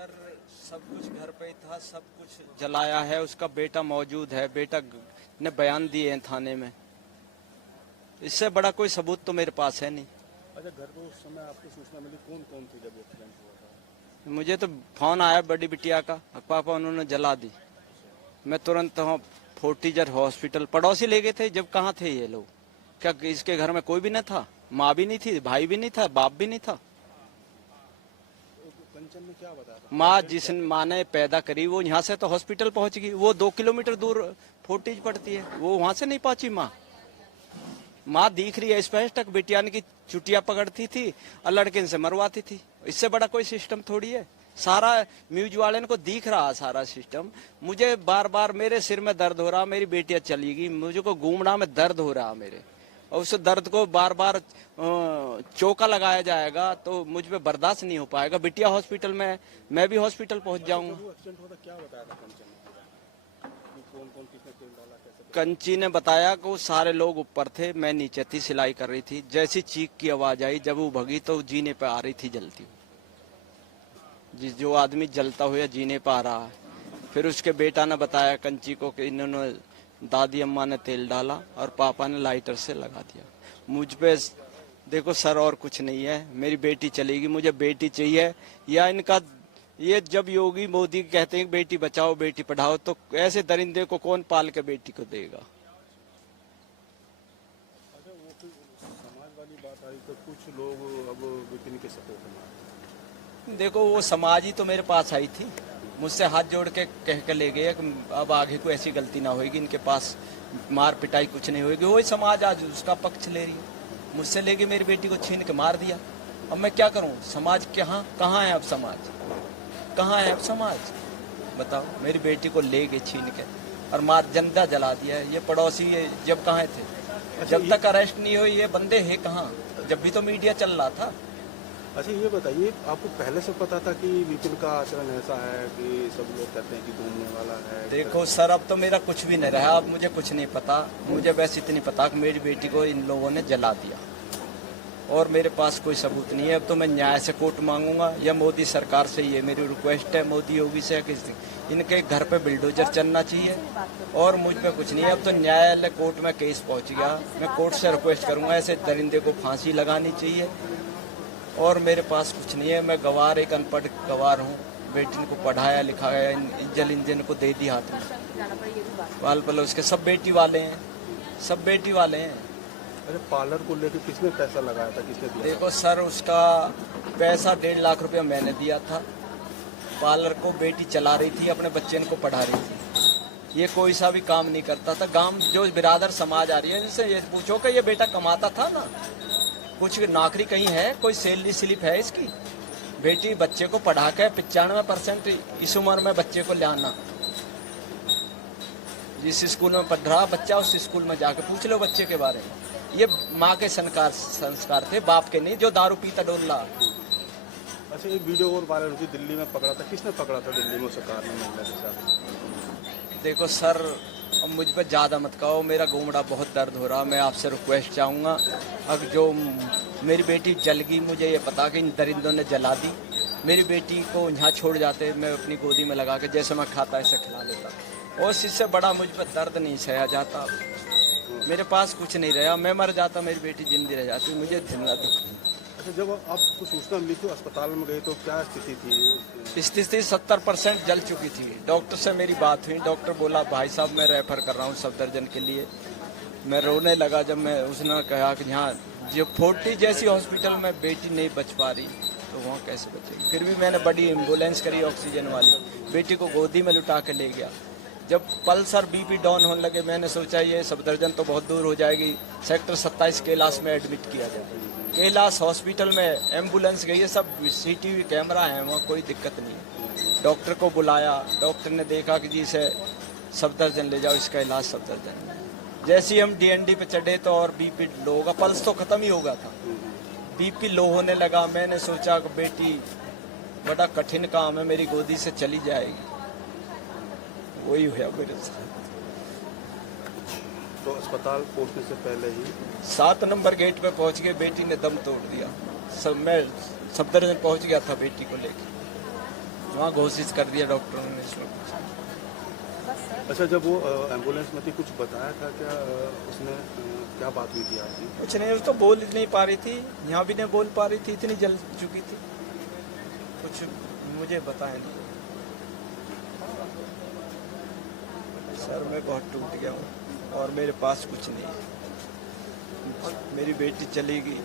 Sir सब कुछ घर पे ही था, सब कुछ जलाया है। उसका बेटा मौजूद है, बेटा ने बयान दिए हैं थाने में। इससे बड़ा कोई सबूत तो मेरे पास है नहीं। अच्छा, घर पे उस समय आपको सूचना मिली, कौन कौन थे जब एक्सीडेंट हुआ था? मुझे तो फोन आया बड़ी बिटिया का, पापा उन्होंने जला दी। मैं तुरंत वहाँ फोर्टीजर हॉस्पिटल, पड़ोसी ले गए थे। जब कहाँ थे ये लोग? क्या इसके घर में कोई भी न था? माँ भी नहीं थी, भाई भी नहीं था, बाप भी नहीं था। कंचन ने क्या बताया था? माँ जिस माँ ने पैदा करी वो यहाँ से तो हॉस्पिटल पहुंच गई। वो 2 किलोमीटर दूर फोर्टीज पड़ती है, वो वहां से नहीं पहुंची। माँ दिख रही है स्पष्ट, बिटिया की चुटिया पकड़ती थी और लड़के से मरवाती थी। इससे बड़ा कोई सिस्टम थोड़ी है। सारा म्यूज वाले को दिख रहा सारा सिस्टम। मुझे बार बार मेरे सिर में दर्द हो रहा, मेरी बेटियां चली गई, मुझे को घूमना में दर्द हो रहा मेरे, और उस दर्द को बार बार चौका लगाया जाएगा तो मुझ पे बर्दाश्त नहीं हो पाएगा। बिटिया हॉस्पिटल में, मैं भी हॉस्पिटल पहुंच जाऊंगा। क्या बताया था कंचन ने? कौन कौन किसने तेल डाला, कैसे? कंची ने बताया कि वो सारे लोग ऊपर थे, मैं नीचे थी, सिलाई कर रही थी। जैसी चीख की आवाज आई, जब वो भगी तो जीने पे आ रही थी जलती। जो आदमी जलता हुआ जीने पे आ रहा है। फिर उसके बेटा ने बताया कंची को कि इन्होंने, दादी अम्मा ने तेल डाला और पापा ने लाइटर से लगा दिया मुझ पे। देखो सर, और कुछ नहीं है, मेरी बेटी चलेगी, मुझे बेटी चाहिए। या इनका ये जब योगी मोदी कहते हैं बेटी बचाओ बेटी पढ़ाओ, तो ऐसे दरिंदे को कौन पाल के बेटी को देगा? अच्छा, वो फिर समाज वाली बात आई तो कुछ लोग अब विपिन के सपोर्ट में। देखो वो समाज ही तो मेरे पास आई थी, मुझसे हाथ जोड़ के कह के ले गए कि अब आगे कोई ऐसी गलती ना होगी, इनके पास मार पिटाई कुछ नहीं होगी। वही समाज आज उसका पक्ष ले रही है। मुझसे लेके मेरी बेटी को छीन के मार दिया। अब मैं क्या करूं? समाज कहाँ है अब? समाज कहाँ है अब? समाज बताओ। मेरी बेटी को ले गए छीन के और मार जिंदा जला दिया है। ये पड़ोसी ये जब कहाँ थे? जब तक अरेस्ट नहीं हुई ये बंदे हैं कहाँ? जब भी तो मीडिया चल रहा था। अच्छा, ये बताइए, आपको पहले से पता था कि विपिन का आचरण ऐसा है कि सब लोग कहते हैं कि घूमने वाला है? देखो सर, अब तो मेरा कुछ भी नहीं रहा। अब मुझे कुछ नहीं पता। मुझे बस इतनी पता कि मेरी बेटी को इन लोगों ने जला दिया और मेरे पास कोई सबूत नहीं है। अब तो मैं न्याय से कोर्ट मांगूंगा या मोदी सरकार से। ये मेरी रिक्वेस्ट है मोदी योगी से कि इनके घर पे बिल्डोजर चलना चाहिए और मुझ पे कुछ नहीं है। अब तो न्यायालय कोर्ट में केस पहुंच गया। मैं कोर्ट से रिक्वेस्ट करूंगा ऐसे दरिंदे को फांसी लगानी चाहिए। और मेरे पास कुछ नहीं है। मैं गवार, एक अनपढ़ गवार हूँ। बेटी को पढ़ाया लिखाया, जल इंजन को दे दी हाथ में, बाल पल उसके सब बेटी वाले हैं, सब बेटी वाले हैं। अरे, पार्लर को लेकर किसने पैसा लगाया था, किसने दिया? देखो सर, उसका पैसा 1.5 लाख रुपया मैंने दिया था। पार्लर को बेटी चला रही थी, अपने बच्चे को पढ़ा रही थी। ये कोई सा भी काम नहीं करता था। गांव जो बिरादर समाज आ रही है इनसे ये पूछो कि ये बेटा कमाता था ना, कुछ नौकरी कहीं है, कोई सैलरी स्लिप है इसकी? बेटी बच्चे को पढ़ा के 95% इस उम्र में बच्चे को लाना। जिस स्कूल में पढ़ रहा बच्चा उस स्कूल में जाके पूछ लो बच्चे के बारे में। ये माँ के संस्कार थे, बाप के नहीं जो दारू पीता डोल रहा। अच्छा, एक वीडियो और वायरल हुई, दिल्ली में पकड़ा था। किसने पकड़ा था दिल्ली में सरकार ने महिला के साथ? देखो सर, अब मुझ पर ज़्यादा मत कहो, मेरा घूमड़ा बहुत दर्द हो रहा। मैं आपसे रिक्वेस्ट चाहूँगा, अब जो मेरी बेटी जल गई, मुझे ये पता कि इन दरिंदों ने जला दी। मेरी बेटी को यहाँ छोड़ जाते, मैं अपनी गोदी में लगा के जैसे मैं खाता ऐसे खिला देता। और इससे बड़ा मुझ पर दर्द नहीं सहा जाता। मेरे पास कुछ नहीं रहा। मैं मर जाता, मेरी बेटी जिंदी रह जाती, मुझे जिंदा दुख नहीं। अच्छा, जब आपको सूचना मिली तो अस्पताल में गए तो क्या स्थिति थी? स्थिति 70% जल चुकी थी। डॉक्टर से मेरी बात हुई, डॉक्टर बोला भाई साहब मैं रेफर कर रहा हूँ सफदरजंग के लिए। मैं रोने लगा जब मैं उसने कहा कि यहाँ जो 40 जैसी हॉस्पिटल में बेटी नहीं बच पा रही तो वहाँ कैसे बचेगी। फिर भी मैंने बड़ी एम्बुलेंस करी ऑक्सीजन वाली, बेटी को गोदी में लुटा के ले गया। जब पल्स और बीपी डाउन होने लगे मैंने सोचा ये सफदरजंग तो बहुत दूर हो जाएगी, सेक्टर 27 कैलाश में एडमिट किया जाए। कैलाश हॉस्पिटल में एम्बुलेंस गई है, सब CCTV कैमरा है, वहाँ कोई दिक्कत नहीं। डॉक्टर को बुलाया, डॉक्टर ने देखा कि जी इसे सफदरजंग ले जाओ, इसका इलाज सफदरजंग। जैसे ही हम DND पे चढ़े तो और बीपी लो होगा, पल्स तो खत्म ही हो गया था, बीपी लो होने लगा। मैंने सोचा कि बेटी बड़ा कठिन काम है, मेरी गोदी से चली जाएगी। वही हुआ मेरे साथ। तो अस्पताल पहुंचने से पहले ही 7 नंबर गेट पे पहुंच गए, बेटी ने दम तोड़ दिया। मैं सफदरजंग पहुंच गया था बेटी को लेकर। वहाँ घोषित कर दिया डॉक्टरों ने इसमें। अच्छा, जब वो एम्बुलेंस में थी कुछ बताया था क्या उसने क्या बात हुई थी आपकी? कुछ नहीं, वो तो बोल नहीं पा रही थी, यहाँ भी नहीं बोल पा रही थी, इतनी जल चुकी थी, कुछ मुझे बताया नहीं। सर मैं बहुत टूट गया हूँ और मेरे पास कुछ नहीं है। मेरी बेटी चली गई,